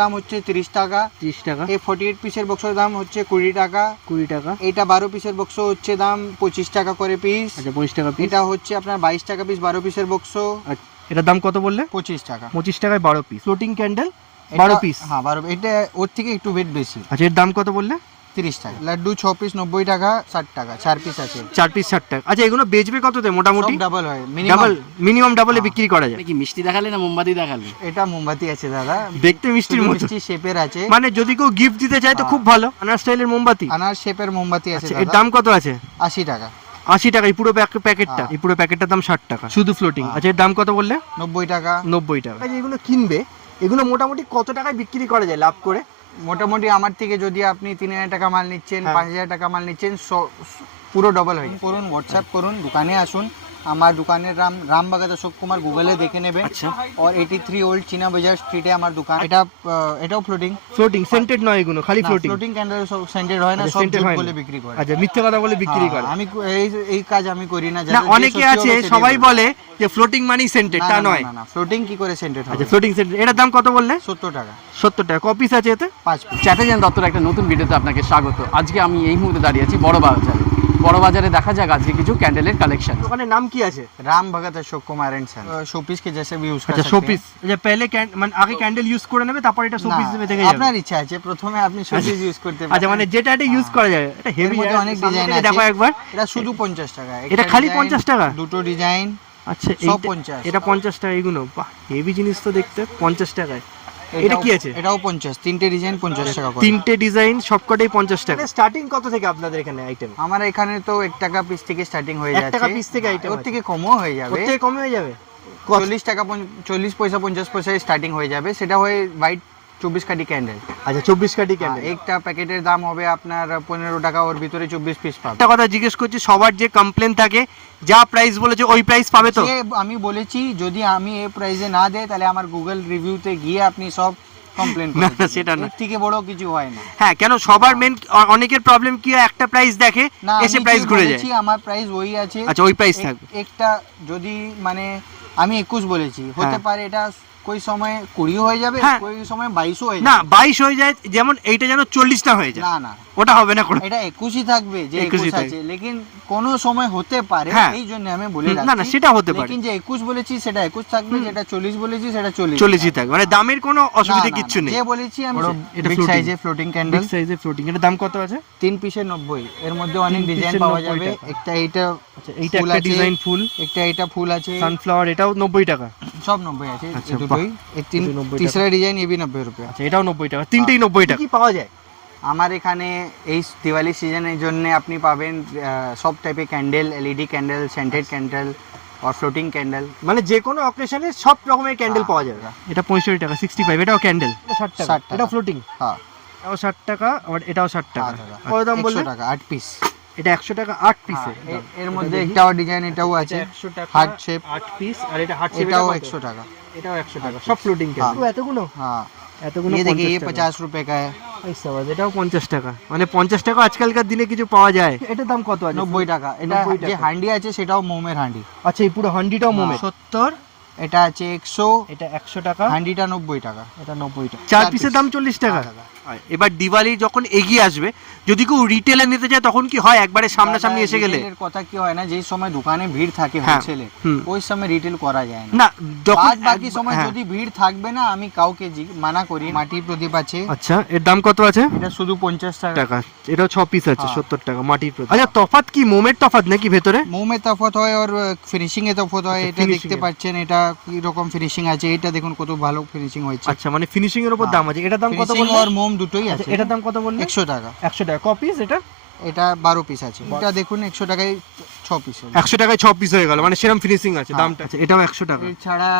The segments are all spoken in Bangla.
দাম হচ্ছে 30 টাকা। 30 টাকা। এই 48 পিসের বক্সের দাম হচ্ছে 20 টাকা। 20 টাকা। এটা 12 পিসের বক্স হচ্ছে দাম 25 টাকা করে পিস। আচ্ছা 25 টাকা পিস। এটা হচ্ছে আপনার 22 টাকা পিস 12 পিসের বক্স। এটার দাম কত বললে? 25 টাকা। 25 টাকায় 12 পিস ফ্লোটিং ক্যান্ডেল 12 পিস। হ্যাঁ 12। এটা ওর থেকে একটু ওয়েট বেশি। আচ্ছা এর দাম কত বললে? 30 টাকা। লাড্ডু 6 পিস 90 টাকা 60 টাকা। 4 পিস আছে। 4 পিস 60 টাকা। আচ্ছা এগুলো বেচবে কততে মোটামুটি? সব ডাবল হয়। মিনিমাম ডাবলে বিক্রি করা যায়। কি মিষ্টি দেখালে না মোমবাতি দেখালে? এটা মোমবাতি আছে দাদা, দেখতে মিষ্টির মতো, মিষ্টি শেপের আছে। মানে যদি কেউ গিফট দিতে চায় তো খুব ভালো। আনার স্টাইলের মোমবাতি, আনার শেপের মোমবাতি আছে আচ্ছা দাদা। এর দাম কত আছে? 80 টাকা। 80 টাকা এই পুরো প্যাকেটটা। এই পুরো প্যাকেটটার দাম 60 টাকা শুধু ফ্লোটিং। আচ্ছা এর দাম কত বললে? 90 টাকা। 90 টাকা। আচ্ছা এগুলো কিনবে, এগুলো মোটামুটি কত টাকায় বিক্রি করা যায় লাভ করে? মোটামুটি আমার থেকে যদি আপনি 3000 টাকা মাল নিচ্ছেন, 5000 টাকা মাল নিচ্ছেন, পুরো ডবল হয়ে করুন। হোয়াটসঅ্যাপ করুন, দোকানে আসুন। আমার দোকানের নাম রামবাগাত অশোক কুমার, গুগলে দেখে নেবেন। আচ্ছা। আর 83 ওল্ড চীনা বাজার স্ট্রিটে আমার দোকান। এটাও ফ্লোটিং সেন্টেড নয় এগুলো, খালি ফ্লোটিং। ফ্লোটিং ক্যান্ডেল সেন্টেড হয় না, সব জুট বলে বিক্রি করে। আচ্ছা মিথ্যে কথা বলে বিক্রি করে। আমি এই কাজ আমি করি না। না অনেকে আছে সবাই বলে যে ফ্লোটিং মানেই সেন্টেড, তা নয়। না ফ্লোটিং কি করে সেন্টেড হয়? আচ্ছা ফ্লোটিং সেন্টেড। এটার দাম কত বললে? 70 টাকা। 70 টাকা। কপিস আছে এতে? 5 পিস। চ্যাটার্জি দত্তর একটা নতুন ভিডিওতে আপনাকে স্বাগত। আজকে আমি এই মুহূর্তে দাঁড়িয়ে আছি বড় বাজারে দেখা যাক আজকে কিছু ক্যান্ডেলের কালেকশন। দোকানের নাম কি আছে? Ram Bhagat Ashok Kumar and son. Showpiece के जैसे भी यूज कर আচ্ছা सकते শোপিস। আচ্ছা पहले মানে আগে ক্যান্ডেল ইউজ করে নেবে, তারপর এটা শোপিস হিসেবে থেকে যাবে। আপনার ইচ্ছা আছে, প্রথমে আপনি শোপিস ইউজ করতে পারেন। আচ্ছা মানে যেটা এটা ইউজ করা যায়। এটা হেভি, অনেক ডিজাইন আছে। দেখো একবার। এটা শুধু 50 টাকা। এটা খালি 50 টাকা? দুটো ডিজাইন। আচ্ছা সব 50। এটা 50 টাকা। এগুলো বাহ হেভি জিনিস তো দেখতে। 50 টাকায়। এটা কি আছে? এটাও 50। তিনটে ডিজাইন 50 টাকা করে। তিনটে ডিজাইন সবকটাই 50 টাকা। স্টার্টিং কত থেকে আপনাদের এখানে আইটেম? আমার এখানে তো 1 টাকা পিস থেকে স্টার্টিং হয়ে যাচ্ছে। 1 টাকা পিস থেকে আইটেম। ওর থেকে কমও হয়ে যাবে। ওর থেকে কম হয়ে যাবে। 40 টাকা 40 পয়সা 50 পয়সায় স্টার্টিং হয়ে যাবে। সেটা হয় হোয়াইট 24 কাঠি ক্যান্ডেল। আচ্ছা 24 কাঠি ক্যান্ডেল। একটা প্যাকেটের দাম হবে আপনার 15 টাকা, ওর ভিতরে 24 পিস পাবে। একটা কথা জিজ্ঞেস করছি, সবার যে কমপ্লেন থাকে যা প্রাইস বলেছে ওই প্রাইস পাবে তো? আমি বলেছি যদি আমি এই প্রাইসে না দেই তাহলে আমার গুগল রিভিউতে গিয়ে আপনি সব কমপ্লেন না করবেন। সেটা না, এর থেকে বড় কিছু হয় না। হ্যাঁ কেন সবার মেন অনেকের প্রবলেম কি হয়, একটা প্রাইস দেখে না এসে প্রাইস ঘুরে যায়। আমার প্রাইস ওই আছে। আচ্ছা ওই প্রাইস থাকবে। একটা যদি মানে আমি 21 বলেছি, হতে পারে এটা কোই সময় 20 হয়ে যাবে, কোই সময় 22 হয়ে যাবে। না 22 হয়ে যায়, যেমন এইটা যেন 40 না হয়ে যায়। না ওটা হবে না কোনো। এটা 21ই থাকবে যে 21 আছে, লেকিন কোন সময় হতে পারে, এই জন্য আমি বলে রাখছি। না সেটা হতে পারে, লেকিন যে 21 বলেছি সেটা 21 থাকবে, যেটা 40 বলেছি সেটা 40ই থাকবে। মানে দামের কোনো অসুবিধা কিচ্ছু নেই। যে বলেছি আমি। এটা বিগ সাইজে ফ্লোটিং ক্যান্ডেল। বিগ সাইজে ফ্লোটিং। এর দাম কত আছে? 3 পিসে 90। এর মধ্যে অনেক ডিজাইন পাওয়া যাবে। একটা এইটা, আচ্ছা এইটা একটা ডিজাইন ফুল, একটা এটা ফুল আছে, সানফ্লাওয়ার, এটাও 90 টাকা। সব 90 আছে। এই দুটোই। এই तीसरा ডিজাইন ये भी 90 रुपए। আচ্ছা এটাও 90 টাকা। তিনটেই 90 টাকা। কি পাওয়া যায় আমার এখানে? এই দিওয়ালি সিজনের জন্য আপনি পাবেন সব টাইপের candle, LED candle, scented candle আর ফ্লোটিং ক্যান্ডেল। মানে যে কোনো অকেশনে সব রকমের ক্যান্ডেল পাওয়া যাবে। এটা 65 টাকা। 65। এটাও ক্যান্ডেল। 60 টাকা। এটা ফ্লোটিং। হ্যাঁ এটাও 60 টাকা আর এটাও 60 টাকা। কত দাম বললে? 100 টাকা 8 পিস। এটা 100 টাকা 8 পিসে। এর মধ্যে একটা ডিজাইন এটাও আছে 100 টাকা হার্ট শেপ 8 পিস। আর এটা হার্ট শেপ এটাও 100 টাকা। এটাও 100 টাকা। সব ফ্লোটিং ক্যান্ডেল। এতগুলো? হ্যাঁ এতগুলো। ये देखिए ये 50 रुपए का है। এটাও 50 টাকা। মানে 50 টাকা আজকালকার দিনে কিছু পাওয়া যায়। এটার দাম কত আছে? 90 টাকা। এটা যে হান্ডি আছে সেটাও মোমের হান্ডি। আচ্ছা এই পুরো হান্ডিটাও মোমের। 70। এটা আছে 100। এটা 100 টাকা। হান্ডিটা 90 টাকা। এটা 90 টাকা। 4 পিসের দাম 40 টাকা। এবার দিওয়ালি যখন এগিয়ে আসবে, যদি কেউ রিটেলে নিতে চায় তখন কি হয়, একবারে সামনাসামনি এসে গেলে? রিটেলের কথা কি হয় না, যে সময় দোকানে ভিড় থাকে হোলসেলে, ওই সময় রিটেল করা যায় না। যখন বাকি সময় যদি ভিড় থাকবে না, আমি কাউকে মানা করি। মাটির প্রদীপ আছে। আচ্ছা এর দাম কত আছে? এটা শুধু 50 টাকা। এটাও 6 পিস আছে 70 টাকা মাটির প্রদীপ। আচ্ছা তফাৎ কি মোমের তফাৎ নাকি ভেতরে? মোমের তফাৎ হয় আর ফিনিশিং এর তফাৎ হয়। এটা দেখতে পাচ্ছেন এটা কি রকম ফিনিশিং আছে, এটা দেখুন কত ভালো ফিনিশিং হয়েছে। আচ্ছা মানে ফিনিশিং এর উপর দাম আছে। এটার দাম কত বললেন? আর মোম দুটোই আছে। এটার দাম কত বললেন? 100 টাকা। 100 টাকা। ক পিস এটা? এটা 12 পিস আছে। এটা দেখুন 100 টাকায় 6 পিস। 100 টাকায় 6 পিস হয়ে গেল, মানে সেরকম ফিনিশিং আছে। দামটা আছে। এটাও 100 টাকা। এছাড়া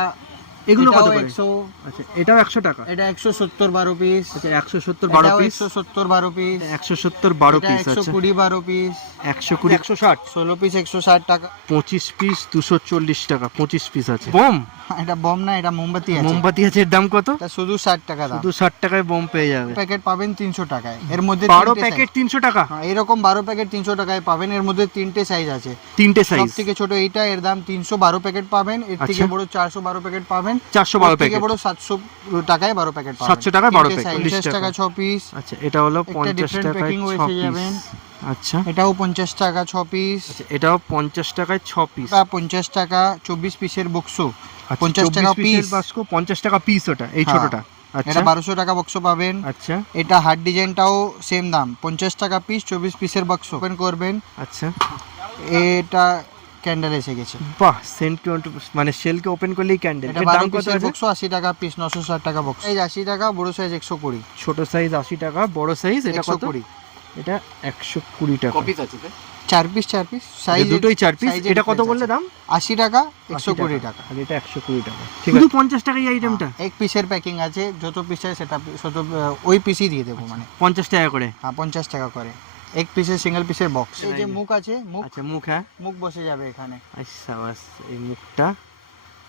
এগুলো কত করে? 100। আচ্ছা এটাও 100 টাকা। এটা 170 12 পিস। আচ্ছা 170 12 পিস। 170 12 পিস। 170 12 পিস আছে। 120 12 পিস। 120 160 16 পিস 160 টাকা। 25 পিস 240 টাকা। 25 পিস আছে। বম? এটা বম না, এটা মোমবাতি আছে। মোমবাতি আছে। এর দাম কত? এটা শুধু 60 টাকা দাম। শুধু 60 টাকায় বম পেয়ে যাবে। প্যাকেট পাবেন 300 টাকায়। এর মধ্যে 12 প্যাকেট 300 টাকা। হ্যাঁ এরকম 12 প্যাকেট 300 টাকায় পাবেন। এর মধ্যে 3টে সাইজ আছে। 3টে সাইজ। সবথেকে ছোট এইটা, এর দাম 312 প্যাকেট পাবেন। এর থেকে বড় 412 প্যাকেট পাবেন। পাবেন 412 থেকে প্যাকেট বড় 700 টাকায় 12 প্যাকেট পাবেন 700 টাকায় 12 প্যাকেট 50 টাকা 6 পিস আচ্ছা এটা হলো একটা 50 different টাকায় packing 6 হয়ে পিস যাবেন। আচ্ছা এটাও 50 টাকা 6 পিস আচ্ছা এটাও 50 টাকায় 6 পিস এটা 50 টাকা 24 পিসের বক্সো 50 টাকা 24 পিসের পিস বাস্কো 50 টাকা পিস ওটা এই হ্যাঁ। ছোটটা আচ্ছা এটা 1200 টাকা বক্স পাবেন আচ্ছা এটা হার্ড ডিজাইনটাও সেম দাম 50 টাকা পিস 24 পিসের বক্স ওপেন করবেন আচ্ছা এটা ক্যান্ডেল এসে গেছে বাহ সেন্ট মানে শেলকে ওপেন করলেই ক্যান্ডেল এটা এর দাম 12 কত পিসের আছে বক্স 80 টাকা পিস 960 টাকা বক্স এই 80 টাকা বড় সাইজ 120 ছোট সাইজ 80 টাকা বড় সাইজ এটা কত 120 এটা 120 টাকা কপিস আছে তো? 4 পিস সাইজ দুটোই 4 পিস size এর এটা কত difference বললে আছে। দাম 80 টাকা 80 120 টাকা আর এটা 120 টাকা ঠিক আছে শুধু 50 টাকা এই আইটেমটা এক পিসের প্যাকিং আছে যত পিস আছে সেটা শত ওই পিসই দিয়ে দেবো মানে 50 টাকা করে হ্যাঁ 50 টাকা করে এক পিসের সিঙ্গেল পিসের বক্স এই যে এই যে। মুখ আছে মুখ আচ্ছা মুখ হ্যাঁ মুখ বসে যাবে এখানে আচ্ছা বাস এই মুখটা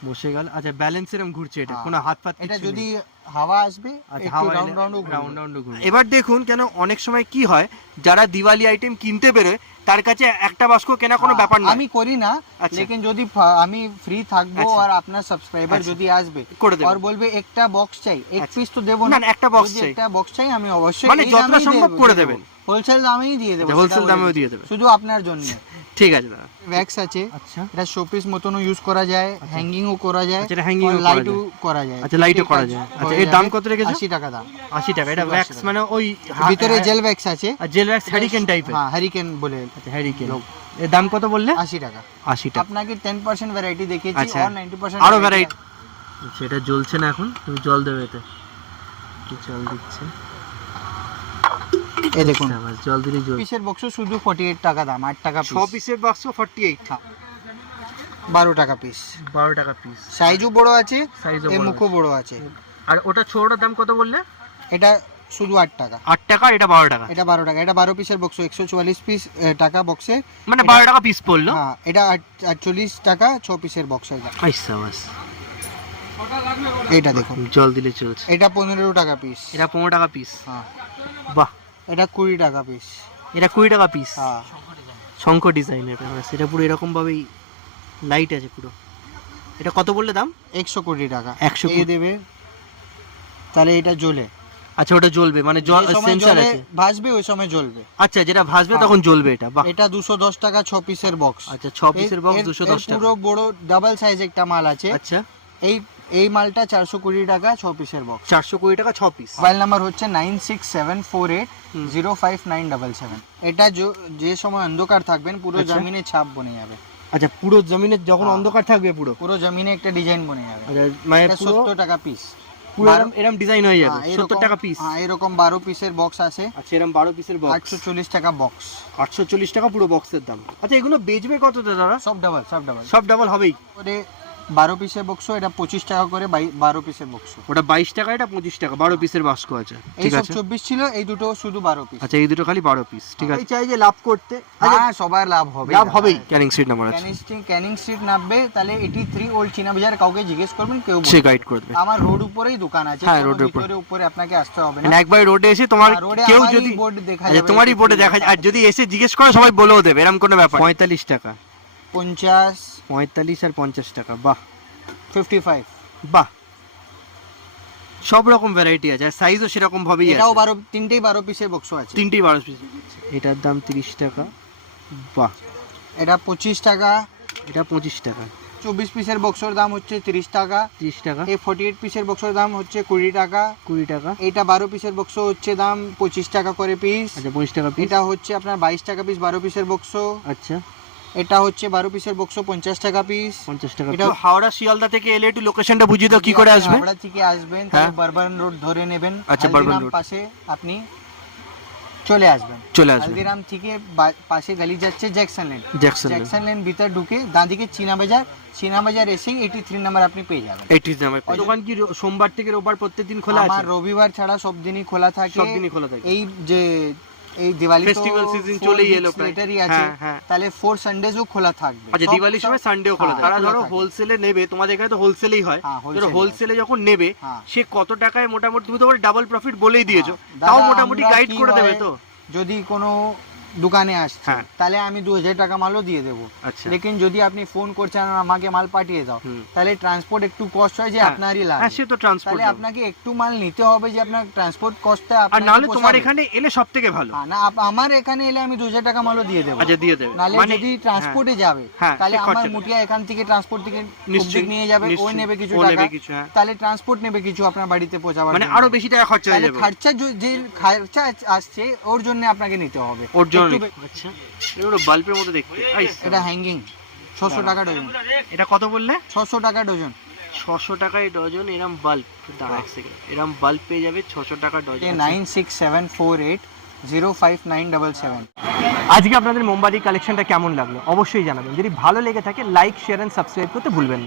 বসে গেল আচ্ছা ব্যালেন্স এরকম ঘুরছে এটা হ্যাঁ। কোনো হাত পাত এটা কিচ্ছু যদি নেই। হাওয়া আসবে আচ্ছা একটু হাওয়া রাউন্ড রাউন্ড রাউন্ড ঘুরবে এবার দেখুন কেন অনেক সময় কি হয় যারা দিওয়ালি আইটেম কিনতে বেরোয় তার কাছে একটা বাস্ক কেনা কোনো ব্যাপার না আমি করি না আচ্ছা। লেকিন যদি আমি ফ্রি থাকবো আচ্ছা। আর আপনার সাবস্ক্রাইবার আচ্ছা। যদি আসবে করে দেবেন আর বলবে একটা বক্স চাই এক আচ্ছা। পিস তো দেবো না না না, একটা বক্স যদি চাই একটা বক্স চাই আমি অবশ্যই মানে যতটা সম্ভব করে দেবেন হোলসেল দামেই দিয়ে দেবো হোলসেল দামেও দিয়ে দেবেন শুধু আপনার জন্য ঠিক আছে দাদা ওয়্যাক্স আছে আচ্ছা এটা শোপিস মতনও ইউজ করা যায় হ্যাঙ্গিংও করা যায় আচ্ছা, এটা hanging ও করা লাইটও করা যায় আচ্ছা, light ও করা যায়। আচ্ছা, এর দাম কত রেখেছো? 80 টাকা দাম 80 টাকা এটা শুধু ওয়্যাক্স 80 মানে ওই ভিতরে জেল ওয়্যাক্স আছে আর জেল ওয়্যাক্স হ্যারিকেন টাইপের হ্যাঁ হ্যারিকেন বলে আচ্ছা হ্যারিকেন এর দাম কত বললে 80 টাকা 80 টাকা আপনাকে 10% ভ্যারাইটি দেখিয়েছি আচ্ছা। আর 90% আরো ভ্যারাইটি আচ্ছা এটা জ্বলছে না এখন তুমি জল দেবে এতে কি জল দিচ্ছে এই দেখুন আচ্ছা বাস জল দিলেই জ্বলছে পিসের বক্স শুধু 48 টাকা দাম 8 টাকা 6 পিস পিসের বাক্স 48 12 টাকা পিস 12 টাকা পিস সাইজও বড় আছে সাইজও এর বড় মুখও বড় আছে আর ওটা ছোটটার দাম কত বললে এটা শুধু 8 টাকা 8 টাকা এটা 12 টাকা এটা 12 টাকা এটা 12 পিসের বক্স 144 পিস টাকা বক্সে মানে 12 টাকা পিস পড়লো হ্যাঁ এটা 48 টাকা 6 পিসের বক্সের দাম আচ্ছা বাস এটা দেখুন জল দিলে চলছে এটা 15 টাকা পিস এটা 15 টাকা পিস হ্যাঁ বাহ এটা 20 টাকা পিস এটা 20 টাকা পিস হ্যাঁ শঙ্খ ডিজাইনের সেটা পুরো এরকম ভাবেই লাইট আছে পুরো এটা কত বললে দাম 120 টাকা 120 এই দেবে তাহলে এটা জ্বলে আচ্ছা ওটা জ্বলবে মানে জল যে সময় সেন্সর জ্বলে আছে ভাসবে ওই সময় জ্বলবে আচ্ছা যেটা ভাসবে হ্যাঁ। তখন জ্বলবে এটা বাহ এটা 210 টাকা 6 পিসের বক্স আচ্ছা 6 পিসের বক্স 210 টাকা পুরো বড় ডাবল সাইজ একটা মাল আছে আচ্ছা এই এই মালটা 420 টাকা 6 পিসের বক্স 420 টাকা 6 পিস মোবাইল নাম্বার হচ্ছে 9674805977 এটা যে সময় অন্ধকার থাকবেন পুরো আচ্ছা। জমিনে ছাপ বনে যাবে আচ্ছা পুরো জমিনে যখন হ্যাঁ। অন্ধকার থাকবে পুরো পুরো জমিনে একটা ডিজাইন বনে যাবে আচ্ছা মানে এটা পুরো 70 টাকা পিস পুরো এরকম ডিজাইন হয়ে যাবে 70 টাকা পিস হ্যাঁ এরকম 12 পিসের বক্স আছে আচ্ছা এরকম 12 পিসের বক্স 840 টাকা বক্স 840 টাকা পুরো বক্সের দাম আচ্ছা এগুলো বেচবে কত দাদা সব ডাবল সব ডাবল হবেই করে 12 পিসের বক্স এটা 25 টাকা করে 12 পিসের বক্স ওটা 22 টাকা এটা 25 টাকা 12 পিসের বাস্ক আছে এই ঠিক সব আছে 24 ছিল এই দুটো শুধু 12 পিস আচ্ছা এই দুটো খালি 12 পিস ঠিক আছে এই চাই যে লাভ করতে হ্যাঁ সবার লাভ হবে লাভ হবেই ক্যানিং স্ট্রিট নাম্বার আছে ক্যানিং স্ট্রিট নামবে তাহলে 83 ওল্ড চীনা বাজার কাউকে জিজ্ঞেস করবেন কেউ সে বলবে। গাইড করে দেবে আমার রোড উপরেই দোকান আছে হ্যাঁ, কোনো রোডের উপরে। ভিতরে উপরে আপনাকে আসতে হবে না মানে একবার রোডে এসে তোমার হ্যাঁ, রোডে কেউ আমারই যদি বোর্ড দেখা আচ্ছা যাবে, তোমারই বোর্ডে দেখা যায় আর যদি এসে জিজ্ঞেস করে সবাই বলেও দেবে এরকম কোনো ব্যাপার 45 টাকা 50 45 আর 50 টাকা বাহ 55 বাহ সব রকম ভ্যারাইটি আছে আর সাইজও সেরকম ভাবেই আছে এটাও 12 তিনটেই 12 পিসের বক্স আছে তিনটেই 12 পিস এটার দাম 30 টাকা বাহ এটা 25 টাকা এটা 25 টাকা 24 পিসের বক্সের দাম হচ্ছে 30 টাকা 30 টাকা এই 48 পিসের বক্সের দাম হচ্ছে 20 টাকা 20 টাকা এটা 12 পিসের বক্স হচ্ছে দাম 25 টাকা করে পিস আচ্ছা 25 টাকা পিস এটা হচ্ছে আপনার 22 টাকা পিস 12 পিসের বক্স আচ্ছা এটা হচ্ছে 12 পিসের বক্স 50 টাকা পিস 50 টাকা এটা- এটা হাওড়া শিয়ালদা থেকে এলে একটু লোকেশনটা বুঝিয়ে দাও কি করে আসবে হাওড়া থেকে আসবেন হ্যাঁ। তাহলে বারবান রোড ধরে নেবেন আচ্ছা, বারবান হালদিরাম রোড। পাশে আপনি চলে আসবেন চলে আসবে হালদিরাম থেকে পাশে গলি যাচ্ছে Jackson lane Jackson Jackson lane ভিতর ঢুকে ডান দিকে চীনা বাজার এসেই 83 নাম্বার আপনি পেয়ে যাবেন 80 নামে দোকান কি সোমবার থেকে রোববার প্রত্যেকদিন খোলা আমার আছে রবিবার ছাড়া সব দিনই খোলা থাকে সব দিনই খোলা থাকে এই যে এই দিওয়ালি Festival season চলেই এলো প্রায়। লেটারই আছে হ্যাঁ, হ্যাঁ। তাহলে 4 সানডেজও খোলা থাকবে আচ্ছা দিওয়ালির সময় সানডেও খোলা হ্যাঁ, থাকে তারা খোলা ধরো থাকে। হোলসেলে নেবে তোমাদের এখানে তো হোলসেলেই হয় হ্যাঁ, ধরো wholesale হোলসেলে যখন নেবে হ্যাঁ। সে কত টাকায় মোটামুটি তুমি তো ডাবল প্রফিট বলেই দিয়েছো হ্যাঁ, তাও দাদা, মোটামুটি আমরা গাইড কি করে দেবে হয়, তো যদি কোনো দোকানে আসছে হ্যাঁ। তাহলে আমি 2000 টাকা মালও দিয়ে দেবো। আচ্ছা লেকিন যদি আপনি ফোন করছেন আর আমাকে মাল পাঠিয়ে দাও, হুম। তাহলে ট্রান্সপোর্ট একটু কস্ট হয় যে হ্যাঁ। আপনারই হ্যাঁ লাগে, সে তো ট্রান্সপোর্ট তাহলে আপনাকে একটু মাল নিতে হবে যে আপনার ট্রান্সপোর্ট কস্টটা আর নাহলে তোমার এখানে এলে সব থেকে ভালো। না আমার এখানে এলে আমি 2000 টাকা মালও দিয়ে দেবো। আচ্ছা দিয়ে দেবে নালে মানে যদি ট্রান্সপোর্টে যাবে হ্যাঁ, তাহলে সে আমার খরচাটা। মুটিয়া এখান থেকে ট্রান্সপোর্ট থেকে নিশ্চয়ই, অবধি নিয়ে যাবে, ওই নিশ্চয়ই। নেবে কিছু ও টাকা, নেবে কিছু, হ্যাঁ। তাহলে ট্রান্সপোর্ট নেবে কিছু আপনার বাড়িতে পৌঁছাবার মানে জন্য। আরো বেশি টাকা খরচা হয়ে তাহলে যাবে। খরচা যে খরচা আসছে ওর জন্য আপনাকে নিতে হবে ওর জন্য একটু আচ্ছা এগুলো বাল্বের মতো দেখতে। এটা হ্যাঙ্গিং 600 টাকা ডজন। এটা কত বললে? 600 টাকা ডজন। 600 টাকায় ডজন এরম বাল্ব। দাঁড়া এক সেকেন্ড, এরম বাল্ব পেয়ে যাবে 600 টাকা ডজন। 9674805977। আজকে আপনাদের মোমবাতি কালেকশনটা কেমন লাগলো অবশ্যই জানাবেন। যদি ভালো লেগে থাকে লাইক শেয়ার এন্ড সাবস্ক্রাইব করতে ভুলবেন না।